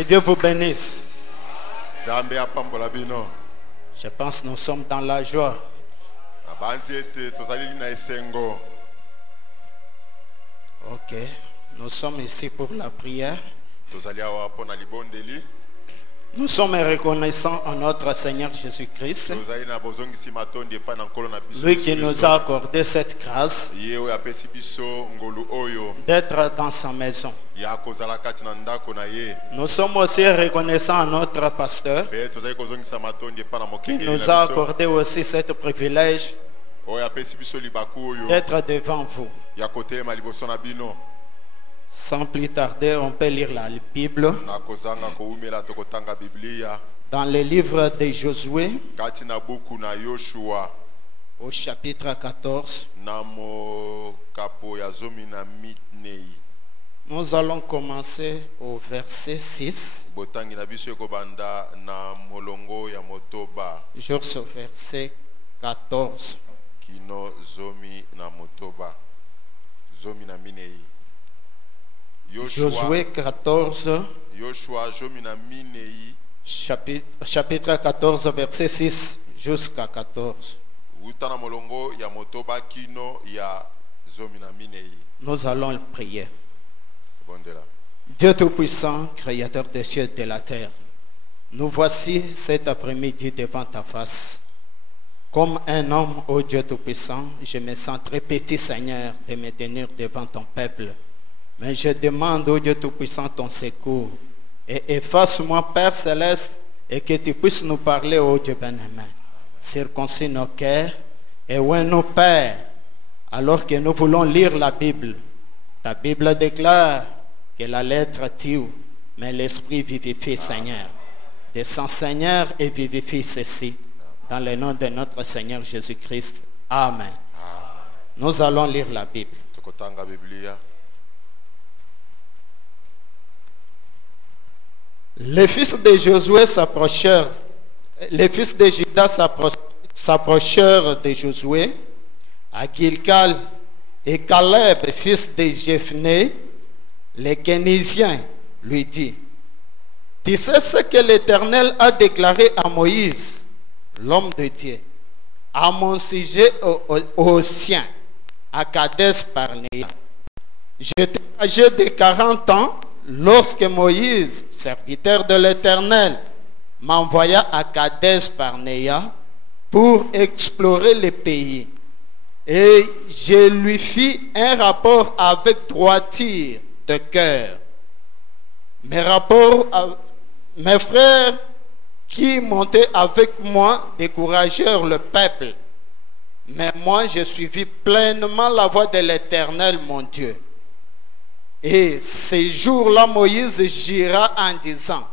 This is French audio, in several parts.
Que Dieu vous bénisse. Nzambe apambola bino. Je pense que nous sommes dans la joie. Abanzi ete tozali na esengo. Ok. Nous sommes ici pour la prière. Tozali awa pona libondeli. Nous sommes reconnaissants en notre Seigneur Jésus-Christ. Tozali na bozongisi matondi epa na nkolo na biso. Lui qui nous a accordé cette grâce Ye oyo apesi biso ngolu oyo d'être dans sa maison. ya kozala kati na ndako na ye. Nous sommes aussi reconnaissants à notre pasteur Pe tozali kozongisa matondi epa na qui mokengeli na nous a biso. accordé aussi ce privilège Oyo apesi biso libaku oyo d'être devant vous. ya kotelema liboso na bino. Sans plus tarder, on peut lire la Bible Na kozanga koumela tokotanga Biblia dans le livre de Josué kati na buku na Yoshua au chapitre 14. na mokapo ya zomi na mitnei. Nous allons commencer au verset 6 Botangi na biso ekobanda na molongo ya motoba jusqu'au verset 14. kino zomi na motoba zomi na minei. Josué 14, Yoshua zomi na minei chapitre 14, verset 6 jusqu'à 14. uta na molongo ya motoba kino ya zomi na minei. Nous allons prier. Bondela. Dieu Tout-Puissant, Créateur des cieux et de la terre, nous voici cet après-midi devant ta face. Comme un homme, ô Dieu Tout-Puissant, je me sens très petit, Seigneur, de me tenir devant ton peuple. Mais je demande, ô Dieu Tout-Puissant, ton secours. Et efface-moi, Père Céleste, et que tu puisses nous parler, ô Dieu bien-aimé. Circoncis nos cœurs, et ouais, nos pères, alors que nous voulons lire la Bible. Ta Bible déclare que la lettre tue, mais l'esprit vivifie, Seigneur. Descends, Seigneur, et vivifie ceci. Dans le nom de notre Seigneur Jésus-Christ. Amen. Nous allons lire la Bible. Tokotanga Biblia. Les fils de Josué s'approchèrent. Les fils de Juda s'approchèrent de Josué à Gilgal, et Caleb, fils de Jephné, le Kénizien, lui dit: tu sais ce que l'Éternel a déclaré à Moïse, l'homme de Dieu, à mon sujet au sien, à Kadesh Barnéa. J'étais âgé de 40 ans lorsque Moïse, serviteur de l'Éternel, m'envoya à Kadesh Barnéa pour explorer le pays. Et je lui fis un rapport avec droiture de cœur. Mes frères qui montaient avec moi découragèrent le peuple. Mais moi, je suivis pleinement la voie de l'Éternel, mon Dieu. Et ces jours-là, Moïse jura en disant: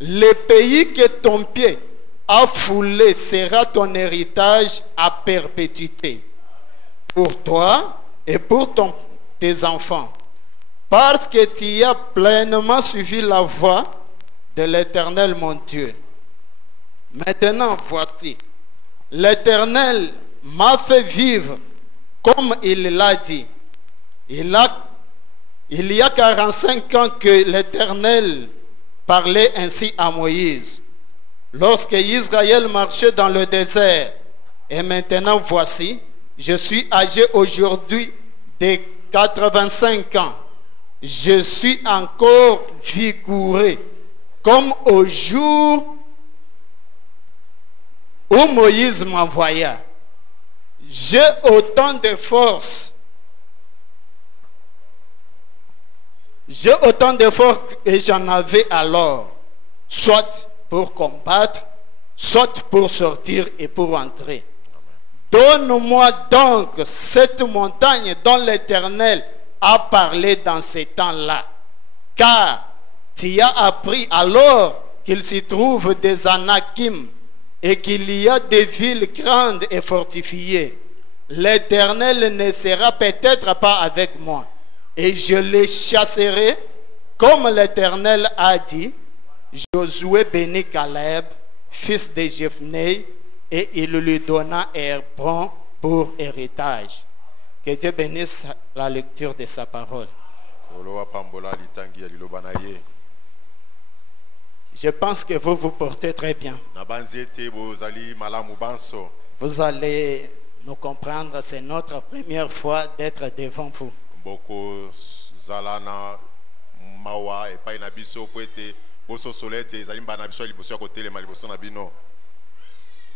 le pays que ton pied a foulé sera ton héritage à perpétuité, pour toi et pour tes enfants, parce que tu as pleinement suivi la voie de l'Éternel, mon Dieu. Maintenant, voici, l'Éternel m'a fait vivre comme il l'a dit. Il y a 45 ans que l'Éternel parlait ainsi à Moïse, lorsque Israël marchait dans le désert. Et maintenant, voici, je suis âgé aujourd'hui de 85 ans. Je suis encore vigoureux, comme au jour où Moïse m'envoya. J'ai autant de force. J'ai autant de force que j'en avais alors, soit pour combattre, soit pour sortir et pour entrer. Donne-moi donc cette montagne dont l'Éternel a parlé dans ces temps-là, car tu as appris alors qu'il s'y trouve des Anakim et qu'il y a des villes grandes et fortifiées. L'Éternel ne sera peut-être pas avec moi, et je les chasserai comme l'Éternel a dit. Josué bénit Caleb, fils de Jephné, et il lui donna Hébron pour héritage. Que Dieu bénisse la lecture de sa parole. Je pense que vous vous portez très bien. na banzi ete bozali malamu banso. Vous allez nous comprendre, c'est notre première fois d'être devant vous. Boko zala na mawa epai na biso po ete boso solete ezali mbana biso liboso ya kotelema liboso na bino.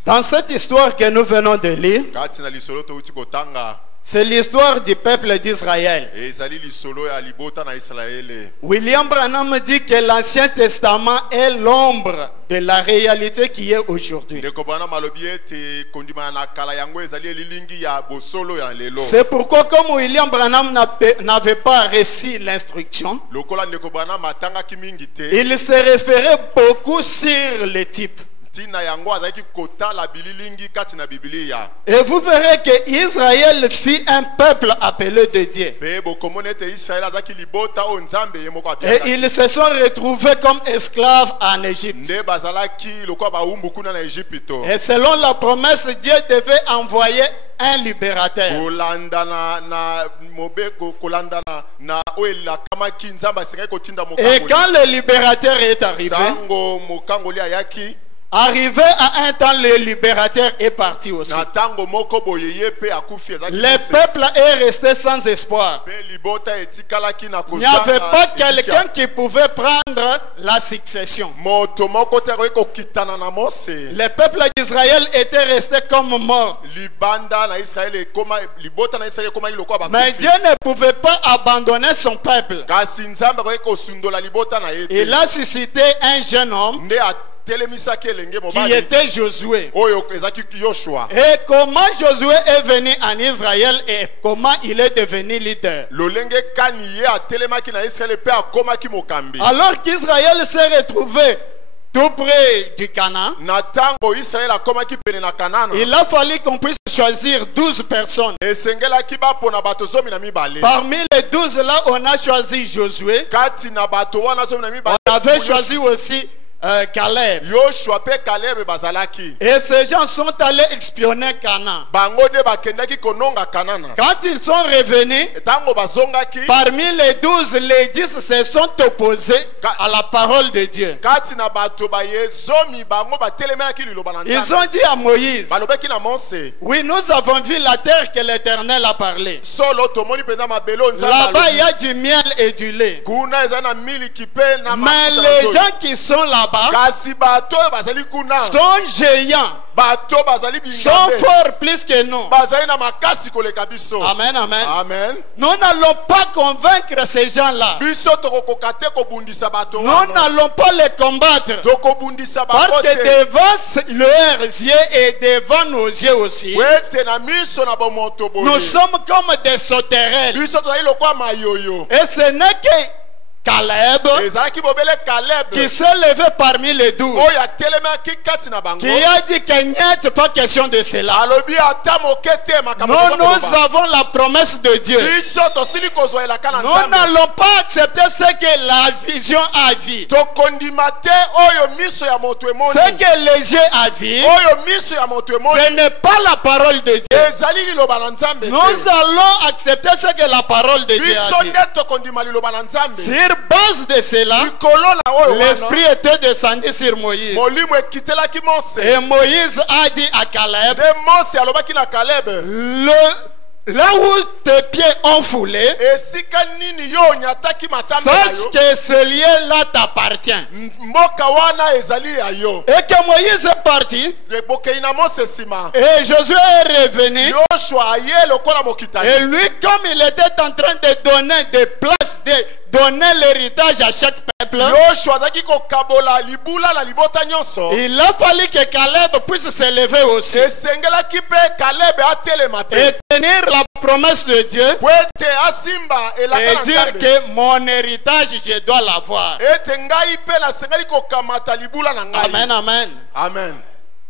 Dans cette histoire que nous venons de lire, Kati na lisolo touti kotanga c'est l'histoire du peuple d'Israël. ezali lisolo ya libota na Israele. William Branham dit que l'Ancien Testament est l'ombre de la réalité qui est aujourd'hui. Ndeko bana malobi ete kondima na kala yango ezali elilingi ya bosolo ya lelo. C'est pourquoi comme William Branham n'avait pas reçu l'instruction, Lokola ndeko bana matanga kimingi te. il se référait beaucoup sur les types. Tina yango azaki kota la bililingi kati na Biblia. Et vous verrez que Israël fit un peuple appelé de Dieu. Be bokomone ete Israël azaki libota o nzambe ye moko Et abiaka. ils se sont retrouvés comme esclaves en Égypte. Nde bazalaki lokola baumbu kuna na Egypto. Et selon la promesse, Dieu devait envoyer un libérateur. Kolanda na mobeko kolanda na oela kama kinzamba singa kotinda Et mokango. quand le libérateur est arrivé, Tango mokango li ayaki arrivé à un temps, le libérateur est parti aussi. na tango moko boyeye pe akufi ezaki. Le peuple est resté sans espoir. Pe libota etikalaki na Il n'y avait kozanga pas ebikia. quelqu'un qui pouvait prendre la succession. Moto moko te ko kitana na Mose. Le peuple d'Israël était resté comme mort. Libanda na Israël ekoma libota na Israël ekoma iloko ba. Mais Dieu ne pouvait pas abandonner son peuple. Kasi nzambe ko sundola libota na yete. Il a suscité un jeune homme Nde atelemisa kelenge qui mobali. était Josué. Oyo ezaki Yoshua. Et comment Josué est venu en Israël et comment il est devenu leader. Lolenge kani ye atelemaki na Israël pe akomaki mokambi. Alors qu'Israël s'est retrouvé tout près du Canaan, Na tango Israël akomaki pene na Kanana. il a fallu qu'on puisse choisir 12 personnes. Esengelaki bapona bato zomi na mibale. Parmi les 12 là, on a choisi Josué. Kati na bato wana zomi na mibale. On avait choisi aussi Caleb. Yoshua pe Caleb bazalaki. Et ces gens sont allés espionner Canaan. Bango de bakendaki kononga Kanana. Quand ils sont revenus, Tango bazongaki. parmi les 12, les 10 se sont opposés à la parole de Dieu. Kati na bato baye zomi bango batelemelaki liloba na Ils Nzambe. ont dit à Moïse, Balobeki na Mose. oui, nous avons vu la terre que l'Éternel a parlé. Solo tomoni peza mabelo Nzambe. Là-bas, il y a du miel et du lait. Kuna ezana miliki pe na Mais mafuta les nzoyi. gens qui sont là-bas Kasi bato bazali kuna. sont géants, Bato bazali sont bingambe. forts plus que nous. Bazali na makasi koleka biso. Amen, amen. Amen. Nous n'allons pas convaincre ces gens-là. Biso tokokoka te kobundisa bato Nous wana. n'allons pas les combattre. Tokobundisa Parce bango que te. devant leurs yeux et devant nos yeux aussi, Wete na miso na bomoto boye. nous sommes comme des sauterelles. Biso tozali lokwa mayoyo. Et ce n'est que Caleb Ezalaki bobele Caleb. qui s'est levé parmi les 12, Oyo atelemaki kati na bango. qui a dit qu'il n'y a pas question de cela. Alobi ata moke te makambo Nous, koloba. nous avons la promesse de Dieu. Biso tosili kozwa elaka na Nous Nzambe. n'allons pas accepter ce que la vision a vu. Tokondima te oyo miso ya moto emoni. Ce que les yeux a vu, Oyo miso ya moto emoni. ce n'est pas la parole de Dieu. Ezali liloba na Nzambe te. Nous allons accepter ce que la parole de Dieu Biso a dit. nde tokondima liloba na Nzambe. Sur base de cela, Likolo na oyo wana. l'Esprit était descendu sur Moïse. Molimo ekitelaki Mose. Et Moïse a dit à Caleb, Nde Mose alobaki na Caleb. là où tes pieds ont foulé, Esika nini yo onyataki matambe na sache yo. que ce lieu-là t'appartient. Mboka wana ezali ya yo. Et que Moïse est parti, Ebokei na Mose sima. et Josué est revenu, Yoshua aye lokola mokitani. et lui, comme il était en train de donner des places, de donner l'héritage à chaque peuple, Yoshua azaki kokabola libula na libota nyonso. il a fallu que Caleb puisse se lever aussi Esengelaki pe Caleb atelema pe. et tenir la promesse de Dieu Po ete asimba elaka et na dire Nzambe. que mon héritage, je dois l'avoir. Ete ngai pe nasengeli kokamata libula na ngai. Amen, amen. Amen.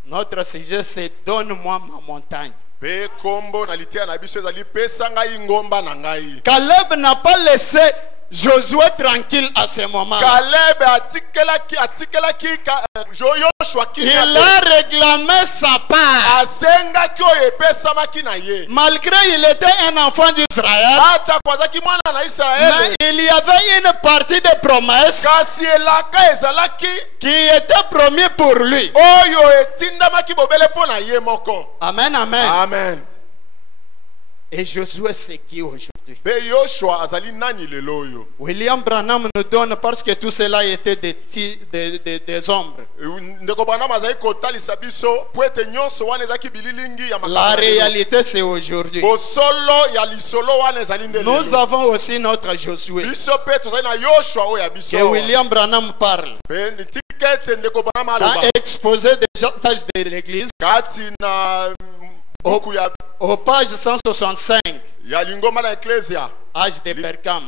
Notre sujet, c'est donne-moi ma montagne. Pe kombo na litia na biso ezali pesa ngai ngomba na ngai. Caleb n'a pas laissé Josué tranquille à ce moment. Caleb atikelaki Joshua Il a réclamé sa part. asengaki oyo epesamaki na ye. Malgré il était un enfant d'Israël, Ata kwazaki mwana na mais Israele. il y avait une partie de promesses Kasi elaka ezalaki qui était promis pour lui. oyo etindamaki bobele mpo na ye moko. Amen, amen. Amen. Et Josué, c'est qui aujourd'hui? Pe Yoshua azali nani lelo oyo. William Branham nous donne, parce que tout cela était des ombres. Ndeko Branham azali kotalisa biso po ete nyonso wana ezalaki bililingi ya La makambo. réalité, c'est aujourd'hui. Bosolo ya lisolo wana ezali nde Nous lelo. avons aussi notre Josué, Biso pe tozali na Yoshua oyo ya biso. que William Branham parle. Pe tika ete ndeko Branham Dans aloba. exposé des messages de l'église, Kati na buku ya aux pages 165, ya lingoma na ecclesia. âge de Pergame.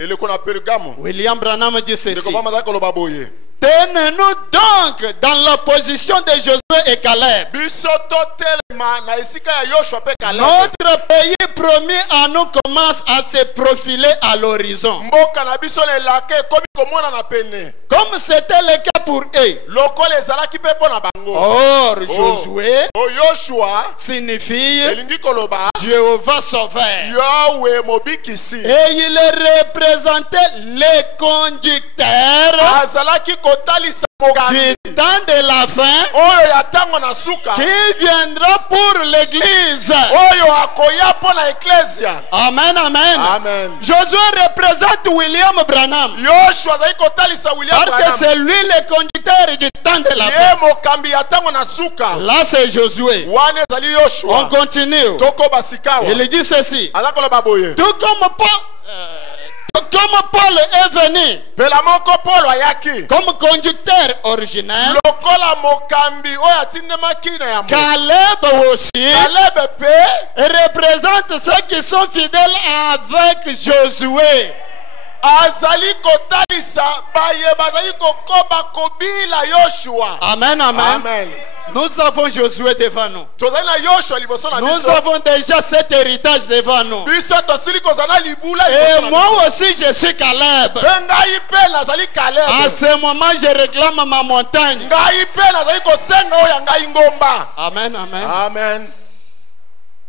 Eleko na Pergamo. William Branham dit ceci: Ndeko Branham azali koloba boye. tenez-nous donc dans la position de Josué et Caleb. Biso totelema na esika ya Yoshua pe Caleb. Notre pays promis à nous commence à se profiler à l'horizon. Mboka na biso lelake komi komona na pene. Comme c'était le cas pour eux. Lokola ezalaki pe mpo na bango. Or, Josué O Yoshua signifie elingi koloba Jéhovah sauveur. Yahweh mobikisi. Et il représentait les conducteurs Azalaki kotalisa mokambi du temps de la fin oyo ya ntango na suka qui viendra pour l'église. oyo akoya mpo na eklesia. Amen, amen. Amen. Josué représente William Branham. Yoshua azali kotalisa William Parce que Branham. c'est lui le conducteur du temps de la Ye fin. mokambi ya ntango na suka. Là, c'est Josué. Wana ezali On Yoshua. continue. Toko basikawa. Il dit ceci: Aza koloba boye. tout comme Paul est venu Pela moko Paul ayaki. comme conducteur originel, Lokola mokambi oyo atindemaki na ya mo. Caleb aussi Caleb pe représente ceux qui sont fidèles avec Josué. azali kotalisa baye bazali kokoba kobila Yoshua. Amen, amen. Amen. Nous avons Josué devant nous. Tozali na Yoshua liboso na Nous biso. avons déjà cet héritage devant nous. Biso tosili kozala libula Et liboso na moi biso. aussi, je suis Caleb. Pe ngai pe nazali À Caleb. ce moment, je réclame ma montagne. Ngai pe nazali kosenga oyo ya ngai ngomba. Amen, amen. Amen.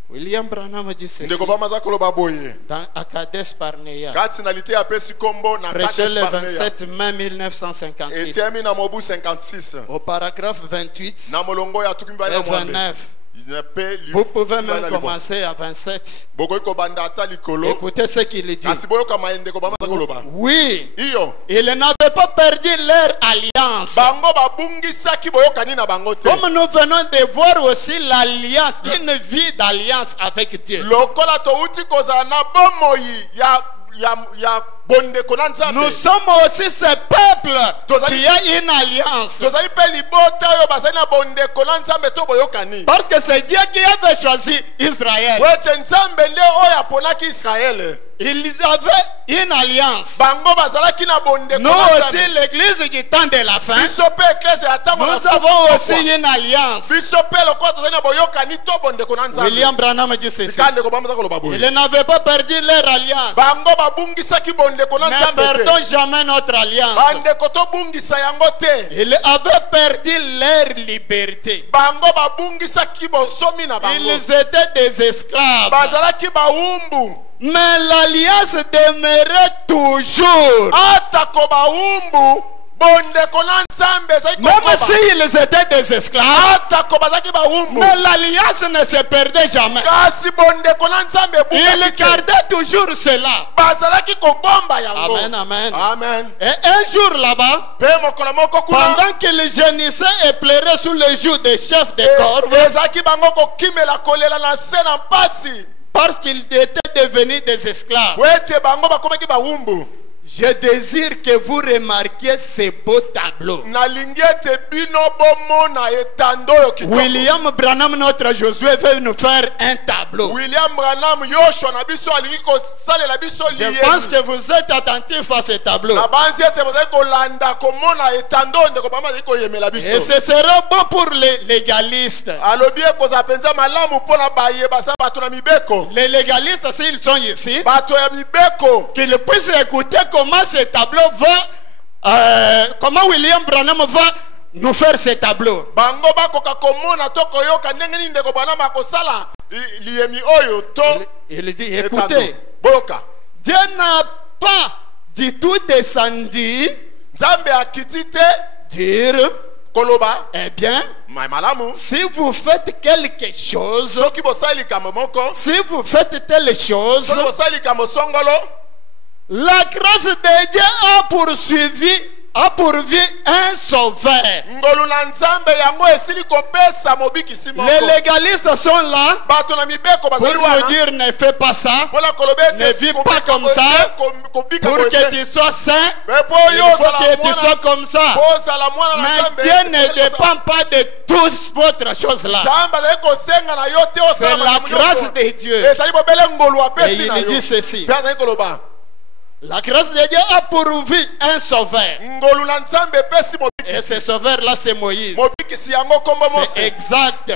William Branham dit ceci Ndeko bamaza koloba boye. dans Akades Barnea, Kati na lite apesi kombo na prêché le Kades Barnea. 27 mai 1956. Etemi na mobu 56. Au paragraphe 28 Na molongo ya tukimi bana et mwambe. 29. Ne pe li- Vous pouvez bana même libo. commencer à 27. Bokoki kobanda ata likolo. Écoutez ce qu'il dit. Kasi boyoka ndeko bamaza koloba. Oui, Iyo. ils n'avaient pas perdu leur alliance. Bango babungisaki boyokani na bango te. Comme nous venons de voir aussi l'alliance, une vie d'alliance avec Dieu. Lokola touti kozala na bomoi ya bondeko na Nzambe. Nous sommes aussi ce peuple Tozali- qui a une alliance. Tozali pe libota oyo bazali na bondeko na Nzambe to boyokani. Parce que c'est Dieu qui avait choisi Israël. Wete Nzambe nde oyo aponaki Israele. Ils avaient une alliance. Bango bazalaki na bondeko Nous na aussi, Nzambe. l'église du temps de la fin, Biso pe eklese ya ntango na nous avons pokwa. aussi une alliance. Biso pe lokola tozali na boyokani to bondeko na Nzambe. William Branham dit ceci: Sika ndeko bamaza koloba boye. ils n'avaient pas perdu leur alliance. Bango babungisaki bondeko na Ne Nzambe perdons te. jamais notre alliance. Bandeko tobungisa yango te. Ils avaient perdu leur liberté. Bango babungisaki bonsomi na bango. Ils étaient des esclaves. Bazalaki baumbu. Mais l'alliance demeurait toujours. Atako baumbu. Bondeko na Nzambe ezali Même kokoba. s'ils étaient des esclaves, Atako bazalaki baumbu. mais l'alliance ne se perdait jamais. Kasi bondeko na Nzambe Ils ebungaki te. gardaient toujours cela. Bazalaki kobomba yango. Amen, amen. Amen. Et un jour là-bas, Pe mokolo moko kuna. pendant qu'ils gémissaient et pleuraient sous les joues des chefs de corps, Ezalaki bango kokimela kolela na se na mpasi. parce qu'ils étaient devenus des esclaves, Wete bango bakomaki baumbu. Je désire que vous remarquiez ces beaux tableaux. William Branham, notre Josué, veut nous faire un tableau. Je pense que vous êtes attentifs à ce tableau. Et ce sera bon pour les légalistes. Les légalistes, s'ils sont ici, qu'ils puissent écouter comment ce tableau va, comment William Branham va nous faire ce tableau. Il dit, écoutez, Dieu n'a pas du tout descendu dire, eh bien, si vous faites quelque chose, si vous faites telle chose, la grâce de Dieu a pourvu un sauveur. Les légalistes sont là pour nous dire ne fais pas ça, ne vis pas comme ça. Pour que tu sois saint, il faut que tu sois comme ça. Mais Dieu ne dépend pas de tous votre chose là. C'est la grâce de Dieu. Et il dit ceci. La grâce de Dieu a pourvu un sauveur. Et ce sauveur-là, c'est Moïse. C'est exact.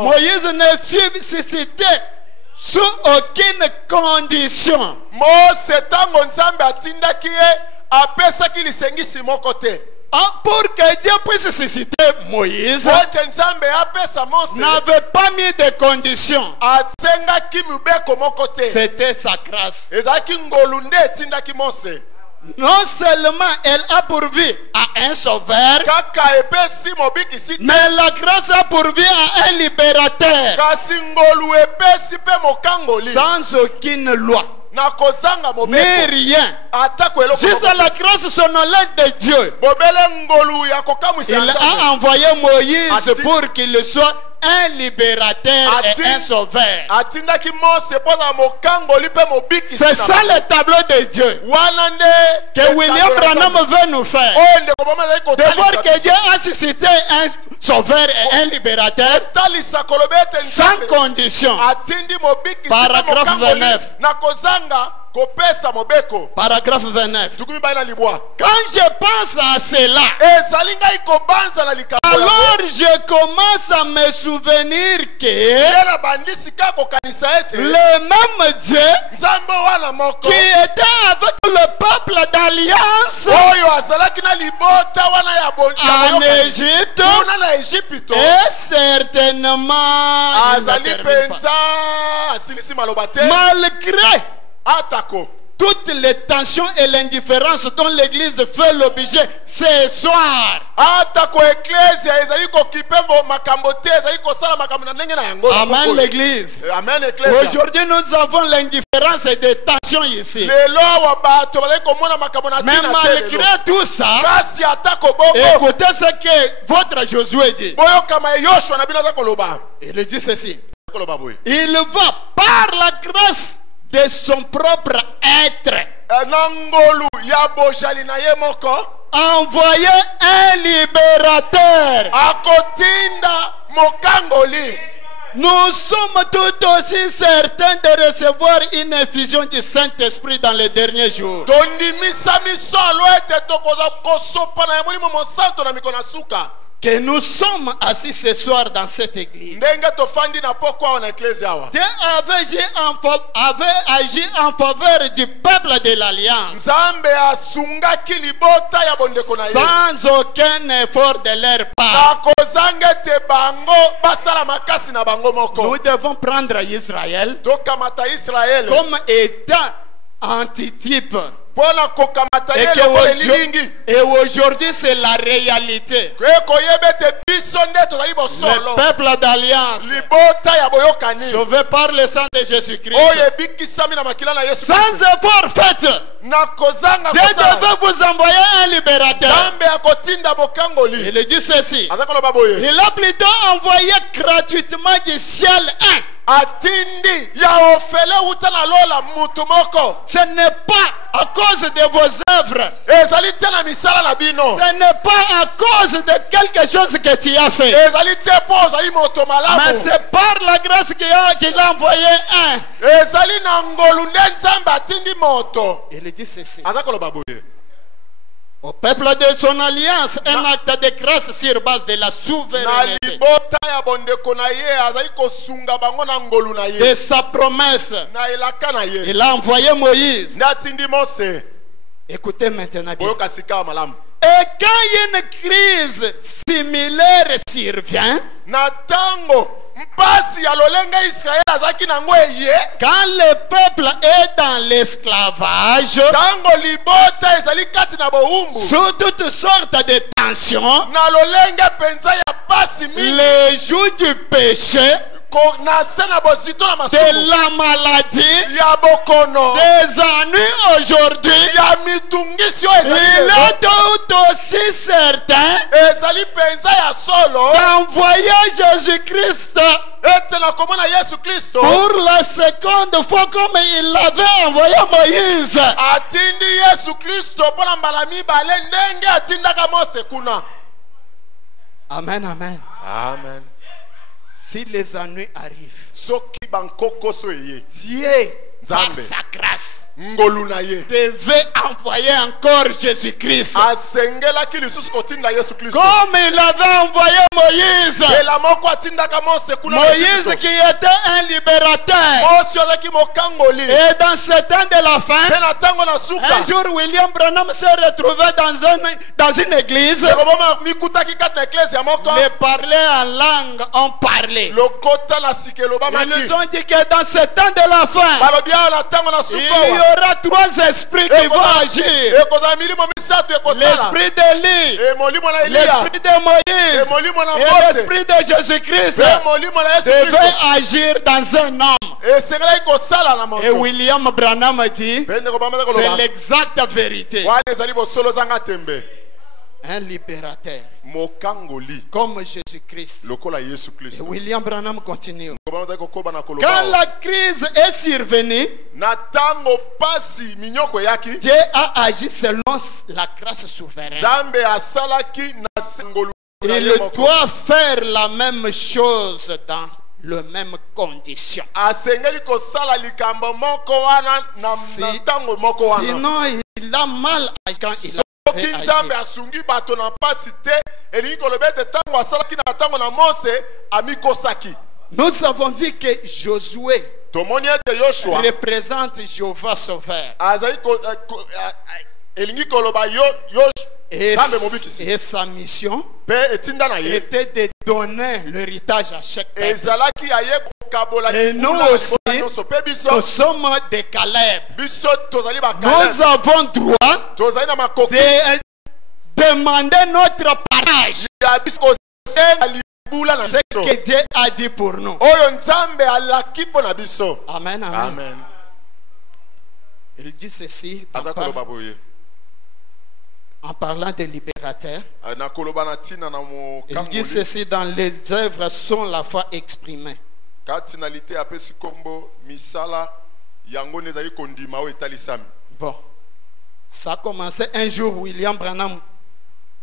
Moïse ne fut suscité sous aucune condition. Pour que Dieu puisse susciter Moïse, n'avait pas mis de conditions. C'était sa grâce. Non seulement elle a pourvu à un sauveur, mais la grâce a pourvu à un libérateur. Sans aucune loi. Mais rien. Juste la grâce sonolente de Dieu. Il a envoyé Moïse pour qu'il soit un libérateur et un sauveur. C'est ça le tableau de Dieu que William Branham veut nous faire. De voir que Dieu a suscité un sauveur et un libérateur sans condition. Paragraphe 29. Paragraphe 29. Quand je pense à cela, alors je commence à me souvenir que le même Dieu qui était avec le peuple d'alliance en Égypte est certainement malgré toutes les tensions et l'indifférence dont l'église fait l'objet ce soir. Amen l'église. Aujourd'hui nous avons l'indifférence et des tensions ici. Mais malgré tout ça, écoutez ce que votre Josué dit. Il dit ceci. Il va par la grâce de son propre être envoyer un libérateur. Nous sommes tout aussi certains de recevoir une effusion du Saint-Esprit dans les derniers jours. Que nous sommes assis ce soir dans cette église. Dieu avait agi en faveur du peuple de l'Alliance sans aucun effort de leur part. Nous devons prendre Israël comme étant antitype. Et aujourd'hui c'est la réalité. Le peuple d'alliance sauvé par le sang de Jésus-Christ sans effort fait, Dieu devait vous envoyer un libérateur. Il dit ceci: il a plutôt envoyé gratuitement du ciel un. Ce n'est pas à cause de vos œuvres. ezali te na misala na bino, Ce n'est pas à cause de quelque chose que tu as fait. ezali te mpo ozali moto Mais malamu, c'est par la grâce qu'il a envoyé un. ezali na ngolu nde nzambe atindi moto. Il dit ceci. Aza koloba boye, Au peuple de son alliance, un acte de grâce sur base de la na souveraineté libota ya bondeko na ye azali kosunga bango na ngolu na de ye, sa promesse. na elaka na ye, Il a envoyé Moïse. nde atindi Mose. Écoutez maintenant bien. Boyoka sika ya malamu. Et quand une crise similaire survient, Na tango mpasi ya lolenge Israeli azaki nango eye, quand le peuple est dans l'esclavage, tango libota ezali kati na bowumbu, sous toutes sortes de tensions, na lolenge penza ya pasi mingi, les jours du péché, na se na bosito na de masumu la maladie, ya bokono, des ennuis aujourd'hui, ya mitungisi oyo il ezali lelo, est tout aussi certain ezali penza ya solo d'envoyer Jésus-Christ ete na komona Yesu Kristo pour la seconde fois comme il l'avait envoyé Moïse. atindi Yesu Kristo mpona mbala mibale ndenge atindaka Mose kuna. Amen, amen. Amen. Si les ennuis arrivent, Soki bankokoso eye, Dieu, par Nzambe. sa grâce, ngolu na ye devait envoyer encore Jésus-Christ. asengelaki lisusu kotinda Yesu Kristo Comme il avait envoyé Moïse. ela moko atindaka Mose kuna na Moïse Kristo. qui était un libérateur. Mose azalaki mokangoli Et dans ce temps de la fin, mpe na ntango na un suka jour William Branham s'est retrouvé dans une église. ekoboma mikutaki kati na eklese ya moko Les parlers en langue ont parlé. lokota na sika elobamaki Ils nous ont dit que dans ce temps de la fin, balobi awa na ntango na il y suka aura trois esprits qui vont agir. ekozala milimo misato ekosala L'esprit d'Élie, molimo na Eliya l'esprit de Moïse molimo na et Mose l'esprit de Jésus-Christ mpe molimo na Yesu devait Kristo agir dans un homme. esengelaki kosala na Et moto William Branham dit, mpe ndeko bamata c'est koloba l'exacte vérité. wana ezali bosolo zanga tembe Un libérateur mokangoli comme Jésus-Christ. lokola Yesu Et Kristo William Branham continue. kobamata kokoba na Quand koloba la crise est survenue, na tango pasi minyoko eyaki Dieu a agi selon la grâce souveraine. Nzambe asalaki na sengolu na Il ye moko. doit faire la même chose dans les mêmes conditions. asengeli kosala likambo moko wana na ntango moko wana Sinon, il a mal agi quand il a soki Nzambe asungi bato na mpasi te elingi koloba ete ntango asalaki na ntango na Mose amikosaki. Nous avons vu que Josué Tomoni ete Yoshua représente Jéhovah Sauveur. azali elingi koloba Et, Nzambe mobikisi et sa mission mpe etinda na ye était de donner l'héritage à chaque peuple. ezalaki aye kokabola Et nous libula na aussi, libota nyonso mpe biso Nous sommes des Caleb. biso tozali Nous bakale avons droit tozali na makoki de demander notre partage. ya biso kosenga libula na Ce biso que Dieu a dit pour nous. oyo Nzambe alaki mpo na biso. Amen, amen. Amen. Il dit ceci aza koloba boye en parlant de libérateur. na koloba na ntina na Il dit mokangoli ceci dans les œuvres sont la foi exprimée. kati na lite apesi nkombo misala yango nde ezali kondima oyo etalisami. Bon, ça a commencé un jour, William Branham.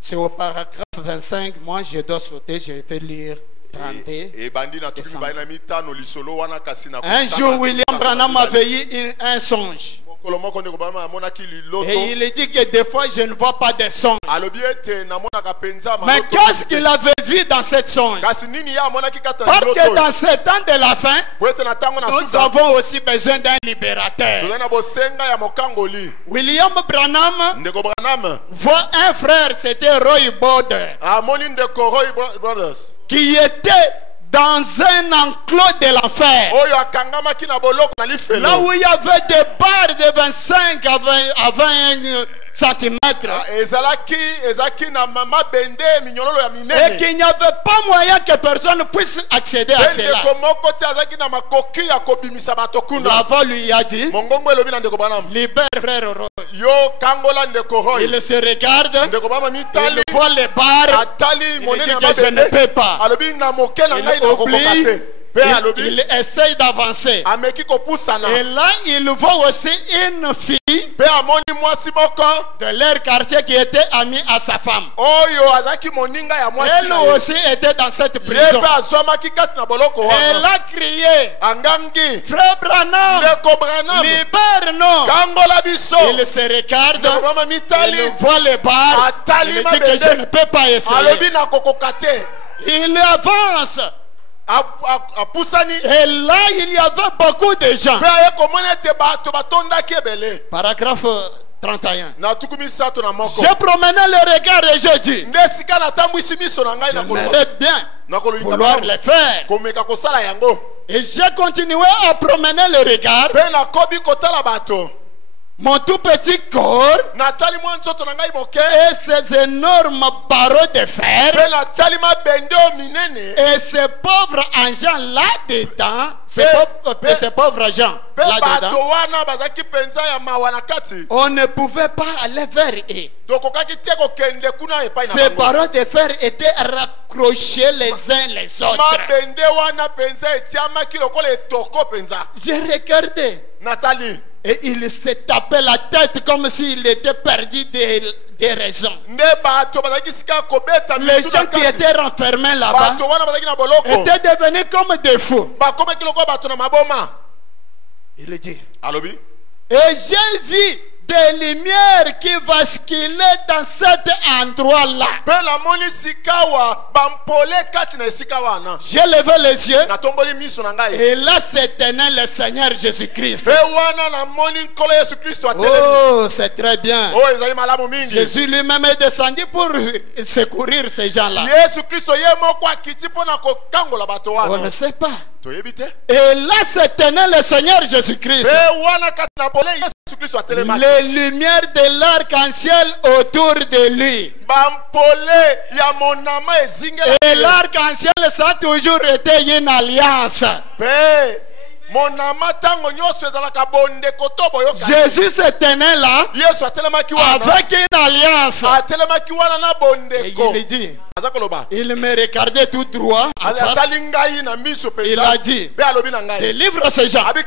C'est au paragraphe 25. Moi, je dois sauter, je vais lire 30. ebandi na tuki mibale na mitano lisolo wana kasi na Un jour, William Branham avait eu un songe. mokolo moko ndeko bana amonaki liloto Et il dit que des fois, je ne vois pas de songe. alobi ete namonaka penza Mais qu'est-ce qu'il avait vu dans cette songe? kasi nini ye amonaki kati na Parce que liloto dans ce temps de la fin, po ete na ntango na nous suka avons aussi besoin d'un libérateur. tozali na bosenga ya mokangoli. William Branham Ndeko Branham voit un frère, c'était Roy Boder, amoni ndeko Roy Brothers qui était dans un enclos de l'enfer. oyo akangamaki na boloko na lifelo Là où il y avait des barres de 25 à 20 centimètres. ezalaki na mabende minyololo ya Et minene qu'il n'y avait pas moyen que personne puisse accéder à cela. ndeko moko te azalaki na makoki ya kobimisa bato kuna. La voix lui a dit, mongongo elobi na ndeko Branham libère frère Roy. yo kangola ndeko Roy. Il se regarde, ndeko Branham mitali il voit les barres. atali Il monene dit na que je ne mabende peux pas. alobi na moke na ngai Il nakokoka oublie te il essaye d'avancer. Et là, il voit aussi une fille de leur quartier qui était amie à sa femme. Elle aussi était dans cette prison. Elle a crié, Frère Branham, libère-nous. Il se regarde, il voit les barres, il dit que je ne peux pas essayer. Il avance. Et là, il y avait beaucoup de gens. Paragraphe 31. J'ai promené le regard et j'ai dit, j'aimerais bien vouloir le faire. Et j'ai continué à promener le regard. Mon tout petit corps et ces énormes barreaux de fer et ces pauvres agents là-dedans, ces pauvres gens là-dedans, on ne pouvait pas aller vers eux. Ces barreaux de fer étaient raccrochés les uns les autres. J'ai regardé. Et il s'est tapé la tête comme s'il était perdu des raisons. Les gens qui étaient renfermés là-bas étaient devenus comme des fous. Il dit, et j'ai vu des lumières qui basculaient dans cet endroit-là. J'ai levé les yeux et là se tenait le Seigneur Jésus-Christ. Oh, c'est très bien. Jésus lui-même est descendu pour secourir ces gens-là. On ne sait pas. Et là se tenait le Seigneur Jésus-Christ. Les lumières de l'arc-en-ciel autour de lui. Et l'arc-en-ciel, ça a toujours été une alliance. Jésus se tenait là avec une alliance. Et il dit, il me regardait tout droit en face. Il a dit, délivre ces gens. Amen,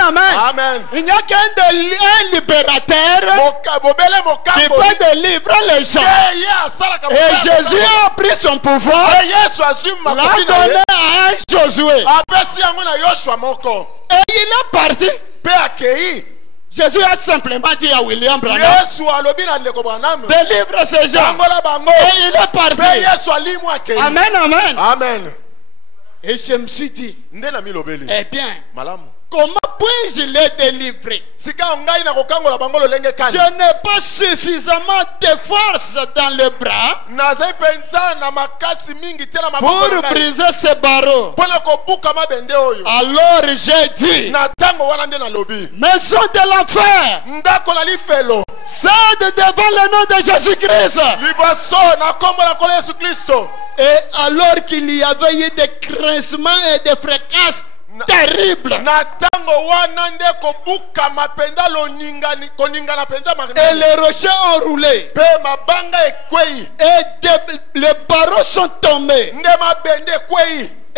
amen. Il n'y a qu'un libérateur qui peut délivrer les gens. Et Jésus a pris son pouvoir, l'a donné à Josué. Et il est parti. Jésus a simplement dit à William Branham, délivre ces gens. Et il est parti. Amen, amen. Amen. Et je me suis dit, eh bien, comment puis-je les délivrer? Je n'ai pas suffisamment de force dans le bras pour briser ces barreaux. Alors j'ai dit, maison de l'enfer, cède devant le nom de Jésus-Christ. Et alors qu'il y avait eu des craquements et des fracasses terrible. Et les rochers ont roulé. Et les barreaux sont tombés.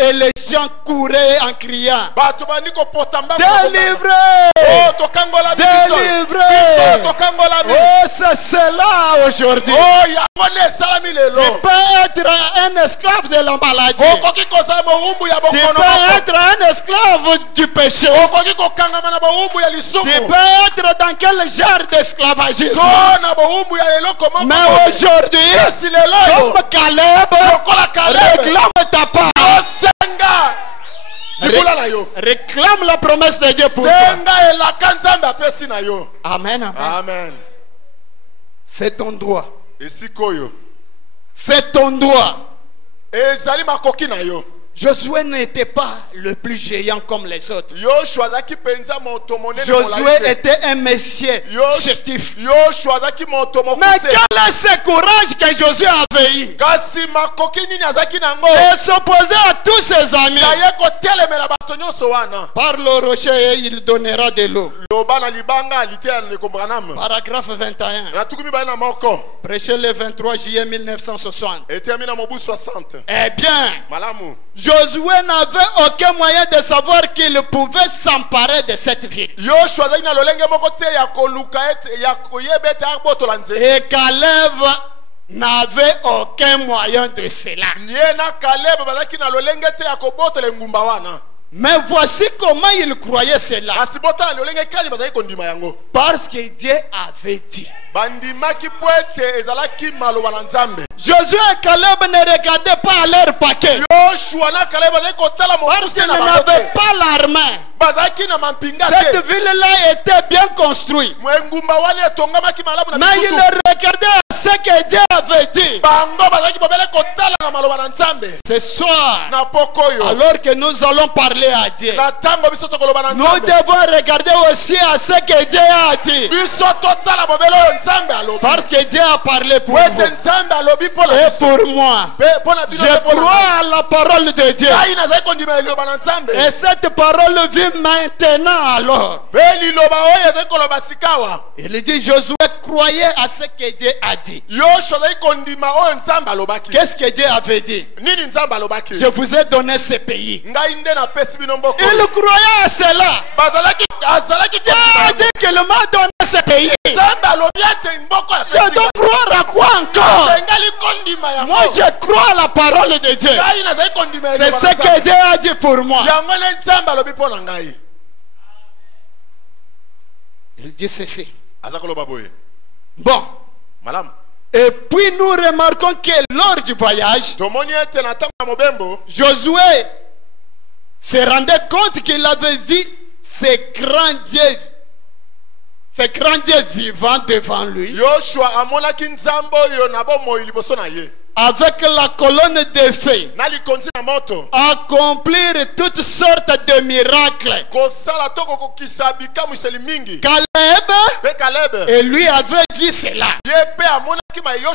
Et les gens couraient en criant, délivrez! Délivrez! Oh, c'est cela aujourd'hui. Tu peux être un esclave de la maladie. Tu peux être un esclave du péché. Tu peux être dans quel genre d'esclavagisme. Mais aujourd'hui, comme Caleb, réclame ta part. Réclame la promesse de Dieu pour toi. Amen, amen. Amen. C'est ton droit. C'est ton droit. Josué n'était pas le plus géant comme les autres. Josué était un messier chétif. Mais quel est ce courage que Josué avait eu de s'opposer à tous ses amis Parle au rocher et il donnera de l'eau. Paragraphe 21. Prêché le 23 juillet 1960. Eh bien, Josué n'avait aucun moyen de savoir qu'il pouvait s'emparer de cette ville. Et Caleb n'avait aucun moyen de cela. Mais voici comment il croyait cela. Parce que Dieu avait dit. Josué et Caleb ne regardaient pas à leur paquet. Parce qu'ils n'avaient pas l'armée. Cette ville-là était bien construite. Mais ils regardaient à ce que Dieu avait dit. Ce soir, alors que nous allons parler à Dieu, nous devons regarder aussi à ce que Dieu a dit. Parce que Dieu a parlé pour vous et pour moi. Je crois à la parole de Dieu. Et cette parole vit maintenant alors. Il dit Josué croyait à ce que Dieu a dit. Qu'est-ce que Dieu avait dit? Je vous ai donné ce pays. Il croyait à cela. Dieu a dit qu'il m'a donné ce pays. Je dois croire à quoi encore? Moi je crois à la parole de Dieu. C'est ce que Dieu a dit pour moi. Il dit ceci. Bon. Et puis nous remarquons que lors du voyage, Josué se rendait compte qu'il avait vu ces grands dieux vivants devant lui, avec la colonne de feu, accomplir toutes sortes de miracles. Caleb, et lui avait vu cela.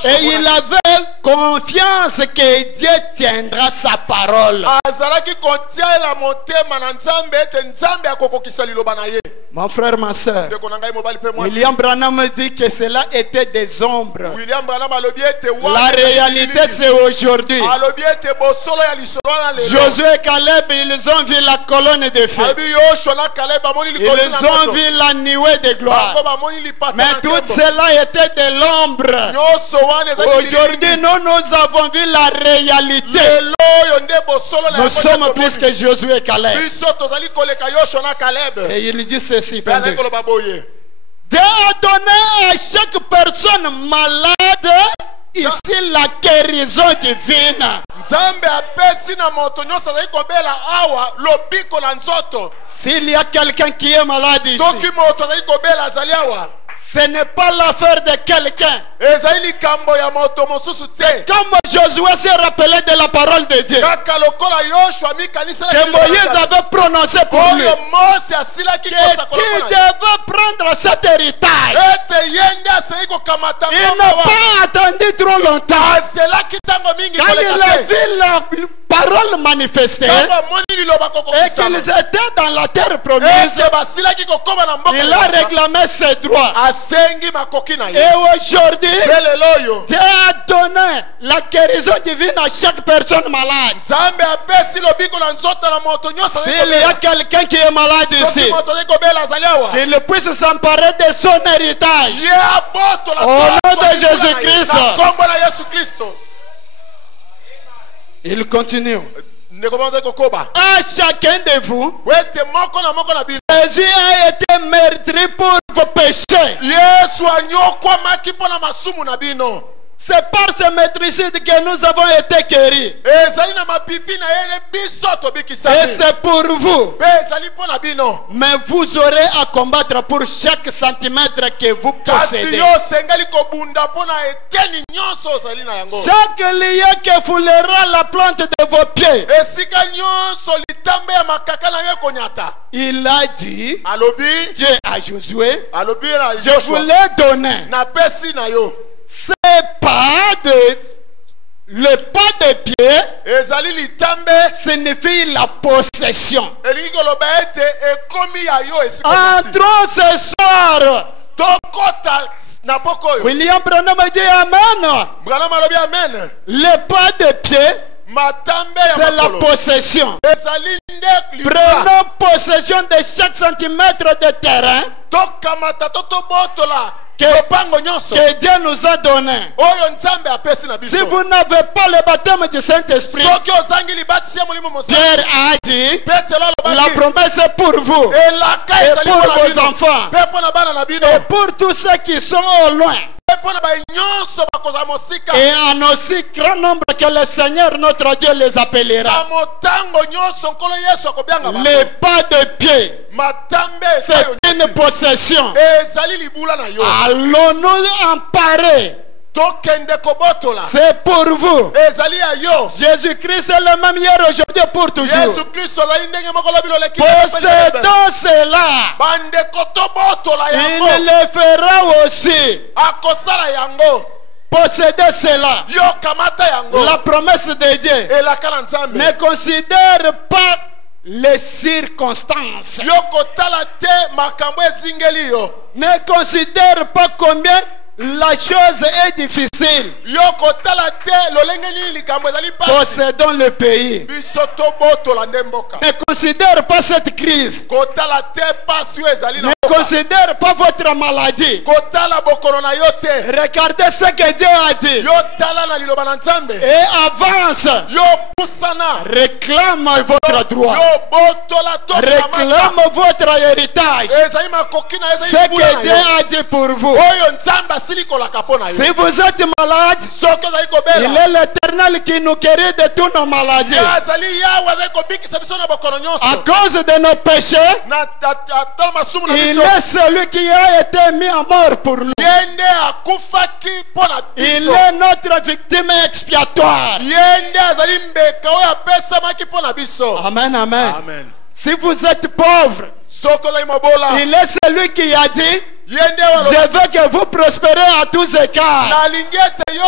Et il avait confiance que Dieu tiendra sa parole. Mon frère, ma soeur, William Branham dit que cela était des ombres. La réalité c'est aujourd'hui. Josué et Caleb, ils ont vu la colonne de feu. Ils ont vu la nuée de gloire. Mais tout cela était de l'ombre. Aujourd'hui, nous avons vu la réalité. Nous sommes plus que Josué et Caleb. Et il dit ceci. Dieu a donné à chaque personne malade ici la guérison divine. S'il y a quelqu'un qui est malade ici, ce n'est pas l'affaire de quelqu'un. Comme Josué s'est rappelé de la parole de Dieu que Moïse avait prononcé pour lui, qui devait prendre cet héritage. Il n'a pas attendu trop longtemps. Quand il a vu la parole manifestée et qu'ils étaient dans la terre promise, il a réclamé ses droits. Et aujourd'hui, Dieu a donné la guérison divine à chaque personne malade. S'il y a quelqu'un qui est malade ici, qu'il puisse s'emparer de son héritage. Au nom de Jésus-Christ. Il continue. À chacun de vous, Jésus a été meurtri pour vos péchés. C'est par ce maîtriside que nous avons été guéris. Et c'est pour vous. Mais vous aurez à combattre pour chaque centimètre que vous possédez. Chaque lieu que foulera la plante de vos pieds. Il a dit, Dieu à Josué, je vous l'ai donné. C'est pas de Le pas de pied ezali litambe signifie la possession. elingi koloba ete ekomi ya yo esika nasi. Entrons ce soir. Tokota na poko oyo. William Branham dit Amen. Branham alobi amen. Le pas de pied, Matambe ya c'est la makolo possession. ezali nde libula. Prenons possession de chaque centimètre de terrain Tokamata totobotola que, lopango nyonso que Dieu nous a donné. oyo nzambe apesi na Si biso. vous n'avez pas le baptême du Saint-Esprit, Soki ozangi libatisi ya molimo mosantu, Pierre a dit, Petelo la alobaki promesse est pour vous elaka et ezali pour mpona vos bino enfants mpe mpona bana na bino et pour tous ceux qui sont au loin. mpe mpona banyonso bakozala mosika Et en aussi grand nombre que le Seigneur notre Dieu les na appellera. motango nyonso nkolo yesu akobianga Les pas de pied, matambe c'est une possession. ezali libula na yo. Allons-nous emparer? Tokende kobotola C'est pour vous. ezali ya yo. Jésus-Christ est le même hier, aujourd'hui, pour toujours. Yesu kristo azali ndenge moko lobi loleki Possédons cela. bandeko tobotola Il yango le fera aussi. akosala yango. Possédez cela. Yo kamata yango La promesse de Dieu. elaka na nzambe. Ne considère pas les circonstances. Yo kotala te makambo ezingeli yo. Ne considère pas combien la chose est difficile. Yo kotala te lolenge nini likambo ezali pasi. Possédons le pays. Biso tobotola nde mboka. Ne considère pas cette crise. Kotala te pasi oyo ezali na Ne mboka. considère pas votre maladie. Kotala bokono na yo te. Regardez ce que Dieu a dit. Yo tala na liloba na nzambe. Et avance. Yo pusana. Réclame votre droit. Yo botola tokamata. Réclame votre héritage. Ezali makoki na Ce ezali libula que na Dieu yo. a dit pour vous. Oyo nzambe asili kolaka mpo na yo. Si vous êtes malade, Soki ozali il kobela. est l'Éternel qui nous guérit de toutes nos maladies. Ye azali yawe azali kobikisa biso na bokono À nyonso. cause de nos péchés, Na tala masumu na il biso. est celui qui a été mis à mort pour nous. Ye nde akufaki mpo na Il biso. est notre victime expiatoire. Ye nde azali mbeka oyo apesamaki mpo na biso. Amen, amen. Amen. Si vous êtes pauvre, Soki ozali mobola. il est celui qui a dit, Ye nde oyo je alobi, veux que vous prospérez à tous écarts, nalingi ete yo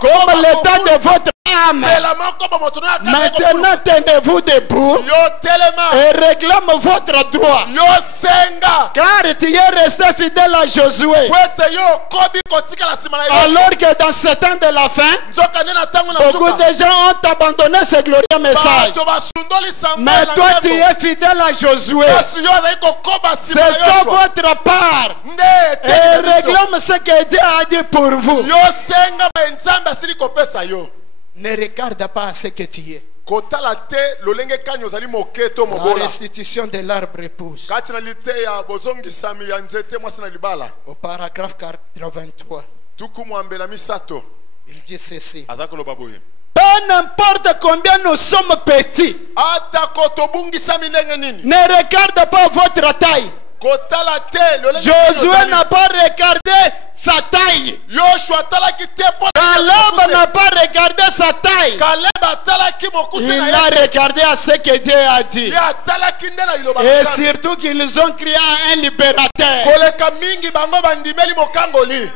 comme okoma l'état de votre âme. kofutela moko bomoto na yakanga Maintenant, tenez-vous debout yo telema. et réclame votre droit. Yo senga. Car tu es resté fidèle à Josué. Po ete yo okobi kotikala nsima na yo. Alors que dans ce temps de la fin, Nzoka nde na ntango na beaucoup suka. de gens ont abandonné ce glorieux message. Bato basundoli sango Mais na toi, tu ngembo. es fidèle à Josué. Kasi yo azali kokoba nsima C'est na ça Yoshua. votre part. Nde Et eteli na biso. réclame ce que Dieu a dit pour vous. Yo senga ba nzambe asili kopesa yo. Ne regarde pas à ce que tu es. Kotala te lolenge kani ozali moke to La mobola. restitution de l'arbre épouse. Kati na liteya bozongisami ya nzete mwasi na libala. Au paragraphe 83, Tuku mwambe na misato. il dit ceci. Aza koloba boye. Peu n'importe combien nous sommes petits, Ata kotobungisami ndenge nini. ne regarde pas votre taille. Kotala te lolenge kani Josué ozali. n'a pas regardé sa taille. Yoshua talaki te po na Caleb n'a pas regardé sa taille. Caleb atalaki mokuse na Il ye. a regardé à ce que Dieu a dit. Ye atalaki nde na liloba na Et Nzambe. surtout qu'ils ont crié à un libérateur. Koleka mingi bango bandimeli mokangoli.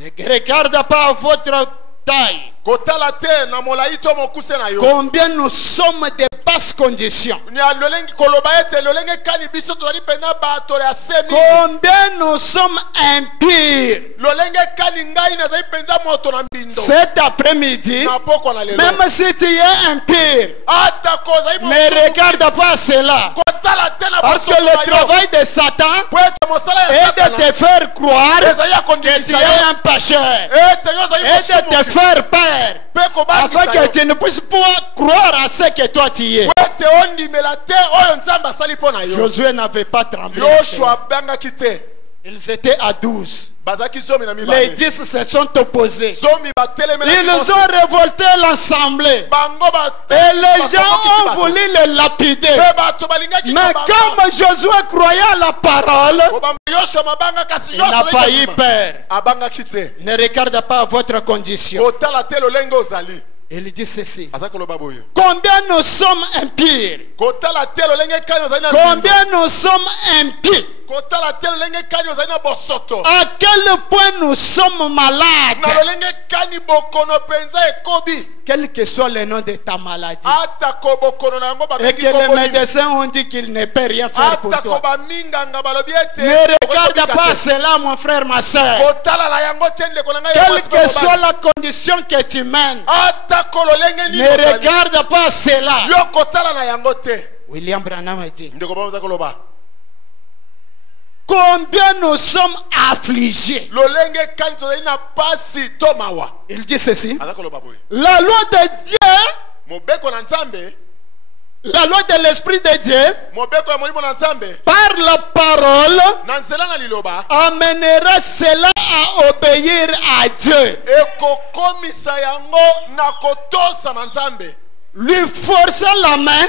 Ne regarde pas à votre taille. Kotala te na molai to mokuse na yo. Combien nous sommes de basses conditions. Ni alolengi koloba ete lolenge kani biso tozali pena bato ya semi. Combien nous sommes impurs. Lolenge kani ngai nazali penza moto na mbindo. Cet après-midi, Na poko na lelo. même si tu es impur, Ata kozali ne regarde pas cela. Kotala te na Parce que le travail de Satan po ete mosala ya est de Satana. te faire croire Ezali ya que tu kondimisa es yo. un pécheur. Ete yo ozali Et de te mosumu. faire peur. Pe Afin kobangisa que yo. tu ne puisses pas croire à ce que toi tu es. Po ete ondimela te oyo nzambe asali mpo na yo. Josué n'avait pas tremblé. Yoshua abangaki te. Ils étaient à 12. Bazaki zomi na Les mibale. 10 se sont opposés. Zomi batelemelaki Ils nyonso. ont révolté l'assemblée. Bango Et les gens ont voulu les lapider. Pe bato balingaki Mais kobanga. comme Josué croyait à la parole, Kobamba Yoshua mabanga kasi il n'a Yoshua pas azali eu kobima. peur. Abangaki te. Ne regarde pas à votre condition. Kotala te lolenge ozali. Il dit ceci. Aza koloba boye. Combien nous sommes impurs. Kotala te lolenge kani ozali na Combien nous sommes impies. kotala tel lenge kani ozali na bosoto à quel point nous sommes malades. na lolenge kani bokono penza ekobi Quel que soit le nom de ta maladie. ata ko bokono na yango Et babengi que les kombo médecins ont dit qu'ils ne peuvent rien faire pour ata ko toi. baminganga balobi ete Ne regarde pas cela, mon frère, ma soeur. kotala la yango te ndeko na ngai Quelle mwasi que mobali. soit la condition que tu mènes, ata ko lolenge nini ne ozali. regarde pas cela. yo kotala na yango te William Branham a dit, ndeko bamoza koloba combien nous sommes affligés. lolenge kani tozali na pasi to mawa Il dit ceci, aza koloba boye la loi de Dieu, mobeko na nzambe la loi de l'Esprit de Dieu, mobeko ya molimo na nzambe par la parole, na nzela na liloba amènera cela à obéir à Dieu. ekokomisa yango na kotosa na nzambe Lui forçant la main,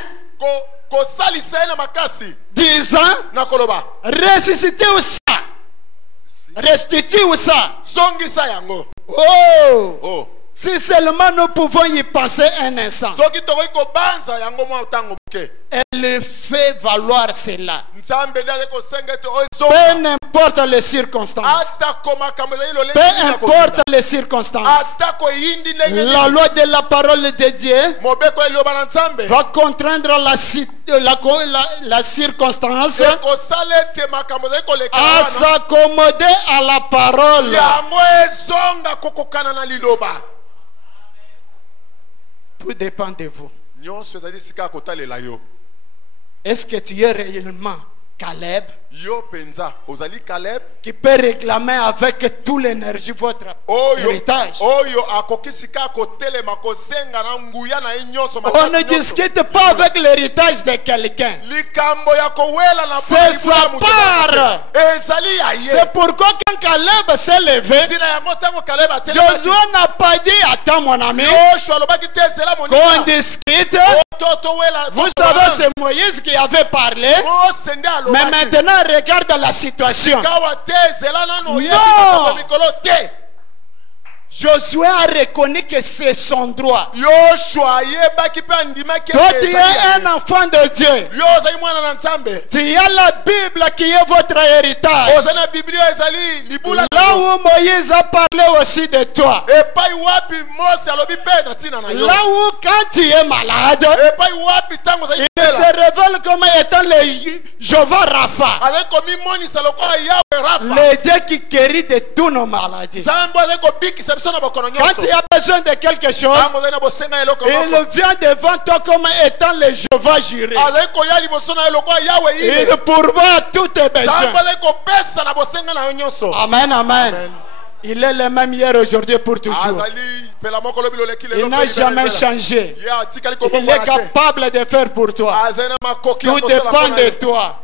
kosalisa ye na makasi disant, na koloba ressuscitez ou ça, restitue ou ça. zongisa yango Oh, oh si seulement nous pouvons y penser un instant. soki tokoki kobanza yango mwa ntango moke Elle fait valoir cela. nzambe nde azali kosenga ete Peu oyo importe les circonstances. atako makambo ezali lolenge Peu nini na importe kolinga. les circonstances. atako eyindi ndenge La nini loi de la parole de Dieu mobeko ya liloba na nzambe va contraindre la circonstance ekosala ete makambo ezali koleka à wana s'accommoder à la parole. yango ezonga kokokana na liloba Tout dépend de vous. nyonso ezali sika ya kotalela yo Est-ce que tu es réellement Caleb yo penza ozali Caleb qui peut réclamer avec toute l'énergie votre héritage? oyo akoki sika ya kotelema kosenga na nguya na ye nyonso On ne discute pas avec l'héritage de quelqu'un. likambo ya kowela na C'est libula sa mutu part. ezali ya ye C'est pourquoi quand Caleb s'est levé, ntina yango ntango Caleb Josué n'a pas dit, attends mon ami, yoshua alobaki te ezela qu'on monina discute. towela Vous savez, c'est Moïse qui avait parlé. mose nde Mais alobaki maintenant, regarde la situation. kawa te ezela nano oyebi Non. makambo mikolo te Josué a reconnu que c'est son droit. yoshua ayebaki mpe andimaki Toi, ete tu ezali es ya un enfant de Dieu. ye. yo ozali mwana na nzambe Tu as la Bible qui est votre héritage. ozali na biblia ezali libula na Là yo. où Moïse a parlé aussi de toi. epai wapi mose alobi mpe na ntina na yo Là où quand tu es malade, epai wapi ntango ozali il se kobela révèle comme étant le Jehovah Rapha. azali komimonisa lokola yawe rafa Le Dieu qui guérit de toutes nos maladies. nzambe azali kobikisa biso na bokono Quand nyonso tu as besoin de quelque chose, ntango ozali na bosenga eloko il moko vient devant toi comme étant le Jehovah Jireh. azali koya liboso na yo lokola yawe Il ile pourvoit tous tes nzambe besoins. azali kopesa na bosenga na yo nyonso Amen, amen. Amen. Il est le même hier, aujourd'hui, pour toujours. azali pela moko lobi loleki Il lelo n'a mpe jamais libela. changé. ye atikali Il est kobongwana te capable de faire pour toi. azali na makoki ya Tout kosala dépend mpona de ye. toi.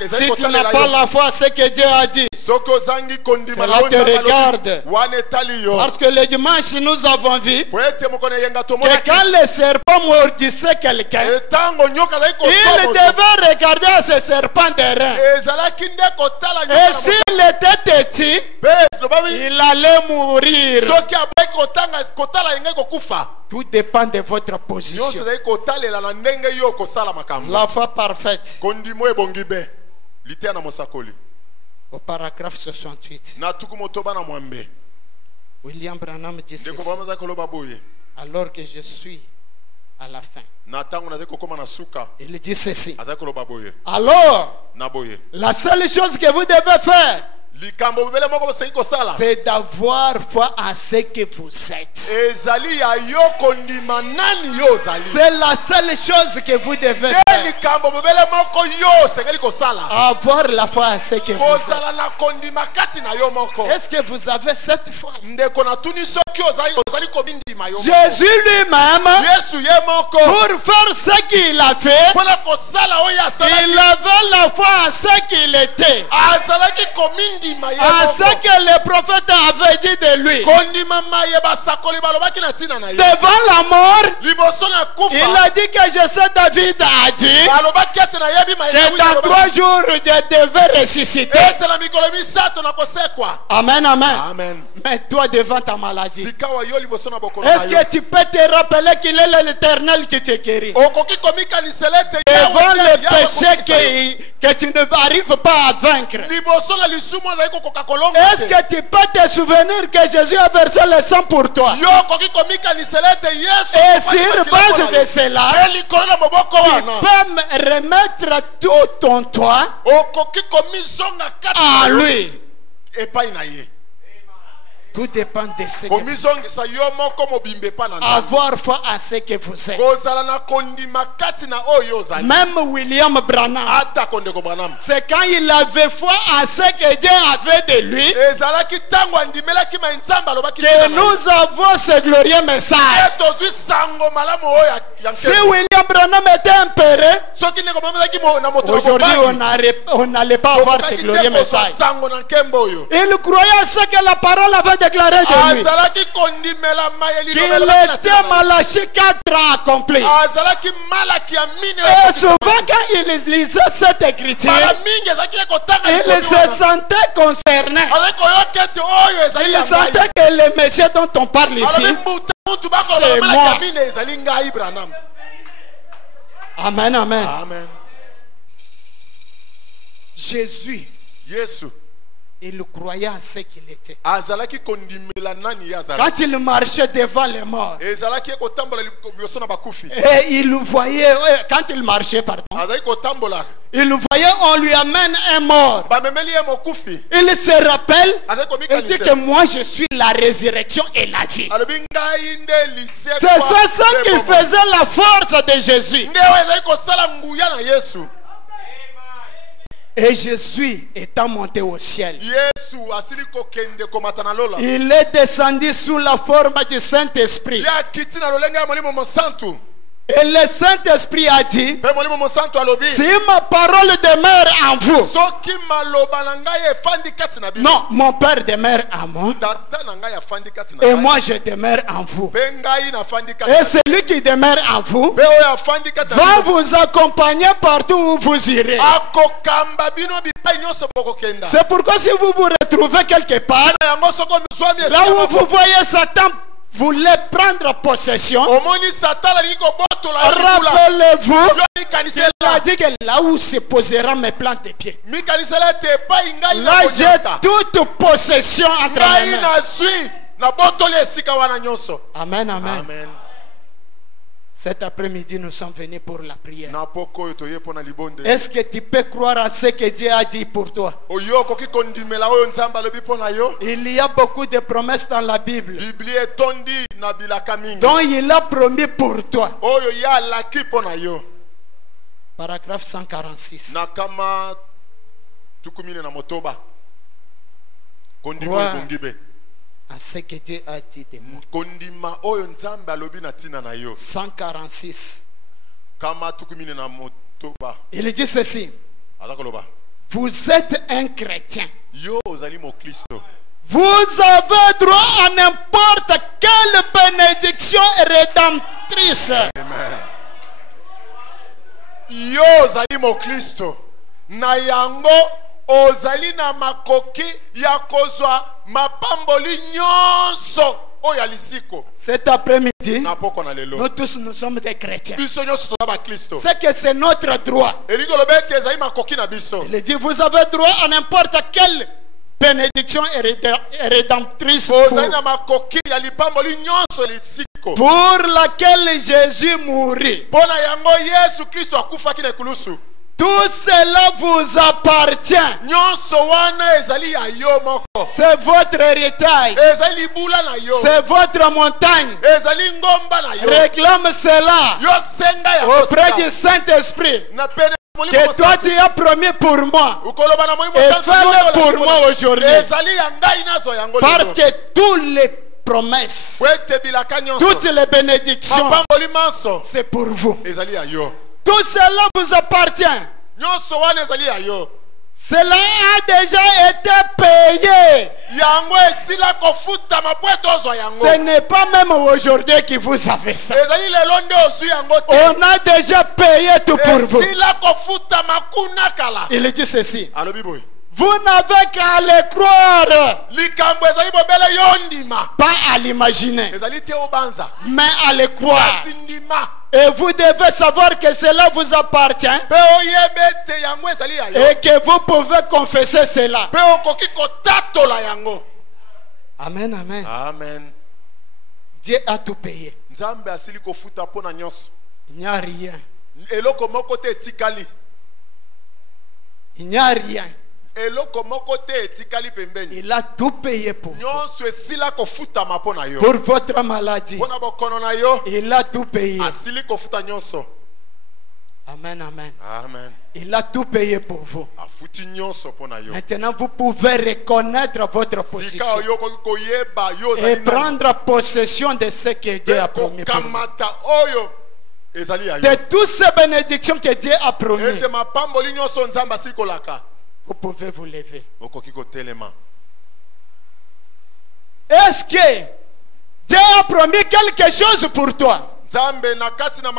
Ezali Si tu n'as kotalela pas yo. la foi, ce que Dieu a dit, soki ozangi kondima Cela na yo te nzambe alobi, regarde. wana etali yo parce que le dimanche, nous avons vu po ete moko na eyenga que tomonaki quand le serpent mordissait quelqu'un, etango nyoka azali il kosomo devait regarder à ce serpent des reins. ezalaki nde kotala Et nyoka na s'il était petit, mpe lobabi il allait mourir. soki aboyaki kotala yengai kokufa Tout dépend de votre nyonso position. ezali kotalela na ndenge yo kosala makambo La foi parfaite, kondimo ebongi be liteya na mosakoli au paragraphe 68, na tuku motoba na mwambe William Branham dit ndeko ceci, bama azali koloba boye alors que je suis à la fin. na ntango nazali kokóma na suka Il dit ceci, azali koloba boye alors, na boye la seule chose que vous devez faire, likambo bibele moko bosengi kosala c'est d'avoir foi à ce que vous êtes. ezali ya yo kondima nani yo ozali C'est la seule chose que vous devez te faire. likambo bibele moko yo osengeli kosala Avoir la foi à ce que vous êtes. kozala na kondima kati na yo moko Est-ce que vous avez cette foi? ndeko natuni soki ozali komindima yo moko. Jésus lui-même, yesu ye moko pour faire ce qu'il a fait, mpona kosala oyo il asalaki avait la foi à ce qu'il était. azalaki komindima ye À ce moko que le prophète avait dit de lui. kondima maye basakoli balobaki na ntina na ye Devant la mort, liboso na il kufa a dit que je sais, David a dit balobaki ete nayebi que dans 3 jours, je devais ressusciter. ete na mikolo misato nakosekwa. Amen, amen. Amen. Mais toi, devant ta maladie, Sikawa yo liboso na bokolo na est-ce yo que tu peux te rappeler qu'il est l'Éternel qui te guérit? okoki komikanisela ete Devant Yawe le Yawe péché komikisa yo. que tu n'arrives pas à vaincre. liboso na lisumu azali kokoka kolonga Est-ce que tu peux te souvenir que Jésus a versé le sang pour toi? yo okoki komikanisela ete Yesu Et akofaki sur makila base mpona de yo. cela, Pe likolo na moboko tu wana peux me remettre tout en toi okoki komizonga kati à na yo lui. epai na ye Tout dépend de ce que komizongisa yo moko mobimba epai na Nzambe. avoir foi à ce que vous êtes. kozala na kondima kati na oyo ozali Même William Branham, ata kondeko Branham c'est quand il avait foi à ce que Dieu avait de lui ezalaki ntango andimelaki ma Nzambe alobaki que nous avons ce glorieux message. tozwi sango malamu oyo ya Si nkembo. William Branham était impéré, soki ndeko mamezaki na moto na aujourd'hui mobali, on n'allait pas avoir ce okokaki glorieux te kozwa message. sango na nkembo oyo Il croyait à ce que la parole avait déclaré de lui. azalaki kondimela maye Qu'il liloba était Malachie 4 ans accompli. azalaki malaki ya mine Et souvent quand il lisait cette écriture, mala mingi ezalaki ekotanga il se sentait concerné. azalaki koyoka ete oyo ezali Il ya ngai. sentait que le monsieur dont on parle alobi ici, mbuta mutu c'est bakoloba malaki moi. ya mine ezali ngai Branham. Amen, amen. Amen. Jésus, Yesu il croyait à ce qu'il était. azalaki kondimela nani ye azalaki Quand il marchait devant les morts, ezalaki ekotambola liboso na bakufi et il voyait, quand il marchait, pardon, azalaki kotambola il voyait, on lui amène un mort. bamemeli ye mokufi Il se rappelle azalaki et dit que komikanisela moi je suis la résurrection et la vie. alobi ngai nde lisekwa C'est ça mpe qui bomoi. faisait la force de Jésus. nde oyo ezalaki kosala nguya na Yesu. Et Jésus étant monté au ciel, Yesu asili kokende komata na lola il est descendu sous la forme du Saint-Esprit. ye akiti na lolenge ya molimo mosantu Et le Saint-Esprit a dit, mpe molimo mosantu alobi si ma parole demeure en vous, soki maloba na ngai efandi kati na bino non, mon Père demeure en moi, tata na ngai afandi kati na et ngai moi je demeure en vous. mpe ngai nafandi kati Et na celui qui demeure en vous mpe oyo afandi kati na va bino vous accompagner partout où vous irez. akokamba bino bipai nyonso bokokenda C'est pourquoi si vous vous retrouvez quelque part, na yango soko mizwami là où vous voyez Satan voulait prendre possession, omoni satana alingi kobotola yo libula rappelez-vous, yo il mikanisela a dit que là où se posera mes plantes de pied, mikanisela ete epai ngai là j'ai nakonyata toute possession entre mes ngai mains. nazwi nabotoli esika wana nyonso. Amen, amen. Amen. Cet après-midi, nous sommes venus pour la prière. na poko oyo toye mpo na libonde Est-ce que tu peux croire à ce que Dieu a dit pour toi? oyo okoki kondimela oyo nzambe alobi mpo na yo. Il y a beaucoup de promesses dans la Bible biblia etondi na bilaka mingi dont il a promis pour toi. oyo ye alaki mpo na yo. Paragraphe 146. na kama tukumine na motoba kondima Croire. oyo ebongi be À ce que Dieu a dit de moi. kondima oyo nzambe alobi na ntina na yo. 146. kama tukumine na motoba Il dit ceci. aza koloba Vous êtes un chrétien. yo ozali mokristo Vous avez droit à n'importe quelle bénédiction rédemptrice. Amen. yo ozali mokristo na yango ozali na makoki ya kozwa mapamboli nyonso oyo ya lisiko. Cet après-midi, na poko na lelo nous tous nous sommes des chrétiens. biso nyonso toza bakristo C'est que c'est notre droit. elingi oloba ete ezali makoki na biso. Il dit, vous avez droit à n'importe quelle bénédiction rédemptrice ozali na makoki ya lipamboli nyonso lisiko pour laquelle Jésus mourit. mpo na yango yesu kristo akufaki na ekulusu. Tout cela vous appartient. nyonso wana ezali ya yo moko. C'est votre héritage. ezali libula na yo. C'est votre montagne. ezali ngomba na yo. Réclame cela yo senga ya auprès kosika. du Saint-Esprit na pene que toi tu as promis pour moi. ukoloba na molimo Et santo fais-le nyonso pour la moi libula. aujourd'hui. ezali ya ngai nazwa yango lelo. Parce que toutes les promesses, po ete bilaka nyonso toutes les bénédictions, mapamboli manso c'est pour vous. ezali ya yo. Tout cela vous appartient. nyonso wana ezali ya yo. Cela a déjà été payé. Yango esila kofuta mapweto ozwa yango. Ce n'est pas même aujourd'hui que vous avez ça. Ezali lelo nde ozwi yango te. On a déjà payé tout pour vous. Esila kofuta makuna kala. Il dit ceci. Alobi boy. Vous n'avez qu'à le croire. Likambo ezali bobele yondima. Pas à l'imaginer. Ezali te obanza. Mais à le croire. Asindima. Et vous devez savoir que cela vous appartient. Pe oyebe te yango ezali yayo. Et que vous pouvez confesser cela. Pe okoki kotatola yango. Amen, amen. Amen. Dieu a tout payé. Nzambe asili kofuta pona nyonso. Il n'y a rien. Eloko moko te etikali. Il n'y a rien. Eloko moko te etikali pembeni. Il a tout payé pour vous. Nyonso esila kofuta mapona yo. Pour votre maladie. Pona bokono na yo. Il a tout payé. Asili kofuta nyonso. Amen, amen. Amen. Il a tout payé pour vous. Afuti nyonso pona yo. Maintenant, vous pouvez reconnaître votre position Sika yo koyeba yo et zali. prendre possession de ce que Dieu a promis pour vous. Kamata oyo ezali yayo. De toutes ces bénédictions que Dieu a promis, Ete mapamboli nyonso nzamba asikolaka. vous pouvez vous lever. Okoki kotelema. Est-ce que Dieu a promis quelque chose pour toi? Nzambe na kati na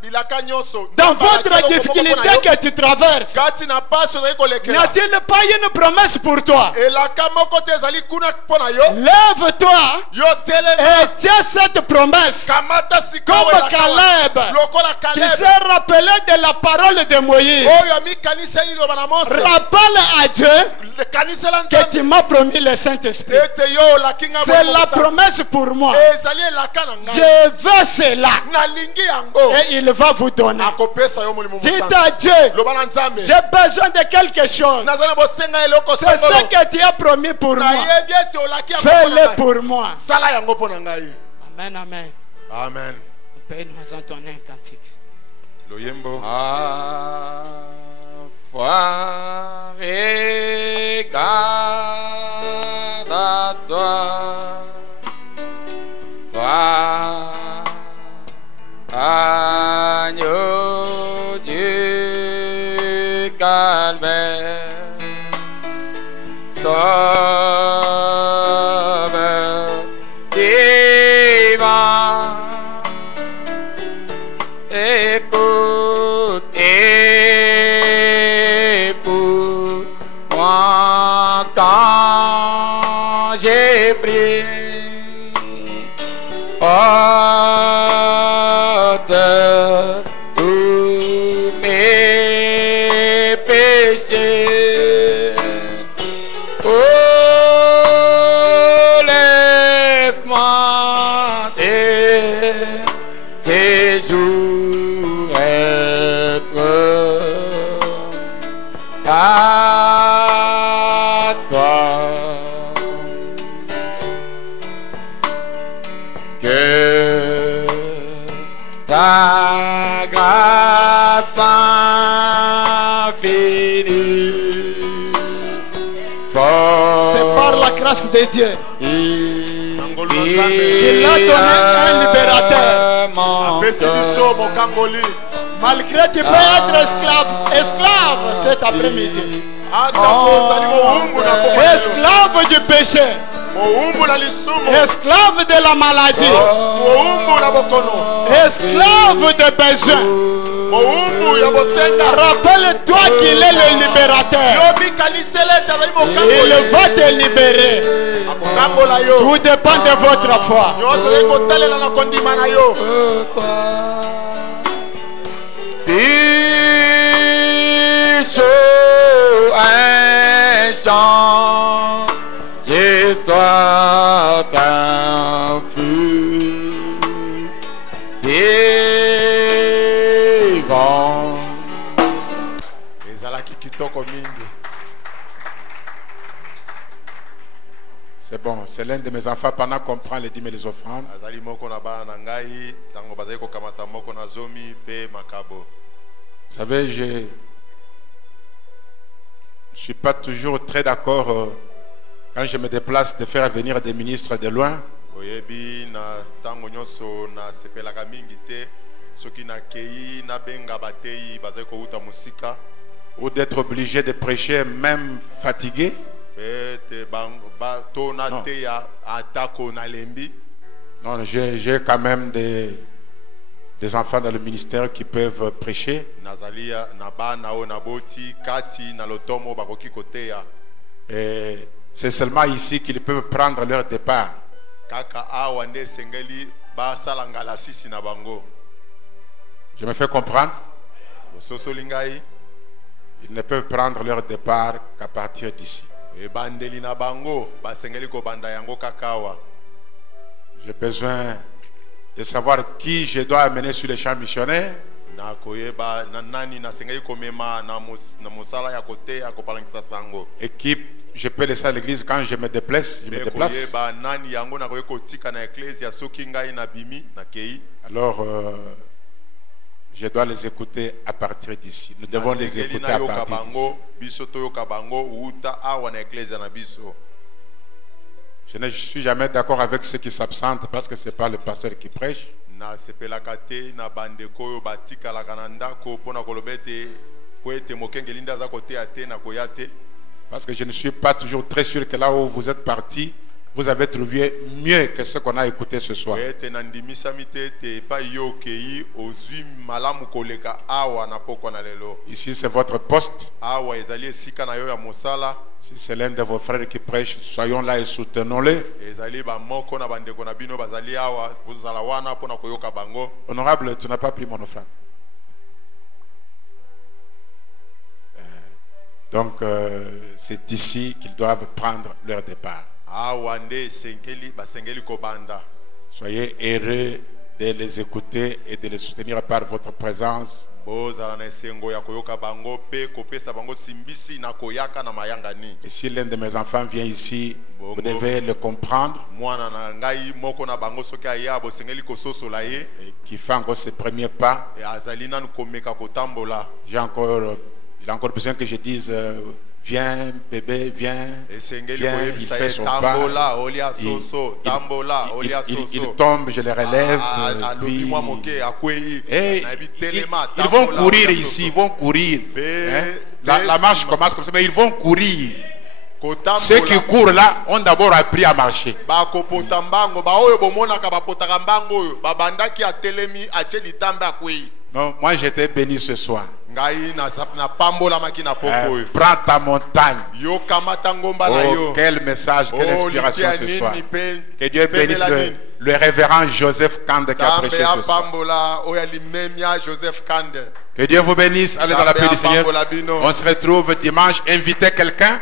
bilaka nyonso. Dans votre difficulté que tu traverses, Kati na paso zali n'y kolekela. a-t-il pas une promesse pour toi? Elaka moko te ezali kuna pona yo. Lève-toi Yo telema. et tiens cette promesse. Kamata sika Comme elaka. Caleb, Lokola qui Caleb. s'est rappelé de la parole de Moïse. Oyo ami kanisa ni loba na Mose. Rappelle à Dieu Le kanisa la que tu m'as promis le Saint-Esprit. Ete yo la kinga C'est la promesse pour moi. Ezali elaka na ngai. Je veux cela. Na lingi yango. Et il va vous donner. Akopesa yo mulimo Dites musanza. à Dieu, Loba na Nzambe. j'ai besoin de quelque chose. Nazana bosenga eloko C'est ce sangolo. que tu as promis pour Na moi. yebi ete olaki yango pona Fais-le ngai. pour moi. Sala yango pona ngai. Amen, amen. Amen. On peut nous entonner un cantique. Loyembo. Foi regarde à toi, toi, agneau du calvaire, sauveur divin, écoute, écoute-moi quand j'ai prié. Porte tous mes péchés. Oh, laisse-moi tes séjours être à toi. Que ta grâce infinie C'est par la grâce de Dieu Qu'il qu'il a donné un libérateur. Apesi biso mokangoli. Malgré tu peux être esclave cet après-midi. Ata kozali mowumbu na pokolo. Esclave du péché. Mowumbu na lisumu. Esclave de la maladie. Mowumbu na bokono. Esclave de besoin. Mowumbu ya bosenga. Rappelle-toi qu'il est le libérateur. Yobi kanisele ezali Il mokangoli. va te libérer. Akokangola yo. Tout dépend de votre foi. Nyonso ezali kotalela na kondima na yo. Pichot un chant, je sois un feu vivant. Ezalaki kitoko mingi. C'est bon, c'est l'un de mes enfants pendant qu'on prend les dîmes et les offrandes. Azali moko na bana na ngai tango bazali kokamata moko na zomi pe makabo. Vous savez, je ne suis pas toujours très d'accord quand je me déplace de faire venir des ministres de loin. Oyebi na tango nyonso na sepelaka mingi te soki na kei na benga batei bazali kouta musika. ou d'être obligé de prêcher même fatigué. Non, j'ai quand même des enfants dans le ministère qui peuvent prêcher. Et c'est seulement ici qu'ils peuvent prendre leur départ. Je me fais comprendre. Ils ne peuvent prendre leur départ qu'à partir d'ici. J'ai besoin de savoir qui je dois amener sur les champs missionnaires. Et qui je peux laisser à l'église quand je me déplace. Alors, je dois les écouter à partir d'ici. Nous devons les écouter à partir d'ici. Je ne suis jamais d'accord avec ceux qui s'absentent parce que ce n'est pas le pasteur qui prêche. Parce que je ne suis pas toujours très sûr que là où vous êtes partis, vous avez trouvé mieux que ce qu'on a écouté ce soir. Ici, c'est votre poste. Si c'est l'un de vos frères qui prêche, soyons là et soutenons-le. Honorable, tu n'as pas pris mon offrande. Donc, c'est ici qu'ils doivent prendre leur départ. Soyez heureux de les écouter et de les soutenir par votre présence. Et si l'un de mes enfants vient ici, vous devez le comprendre. Et qui fait encore ses premiers pas. Il a encore besoin que je dise viens bébé, viens, viens. Il fait son pas. Il tombe, je le relève. Ils vont courir ici, ils vont courir. La marche commence comme ça, mais ils vont courir. Ceux qui courent là ont d'abord appris à marcher. Non, moi j'étais béni ce soir. Prends ta montagne. Oh, quel message, quelle inspiration ce soir. Que Dieu bénisse le révérend Joseph Kande qui a prêché ce soir. Que Dieu vous bénisse. Allez dans la paix du Seigneur. On se retrouve dimanche. Invitez quelqu'un.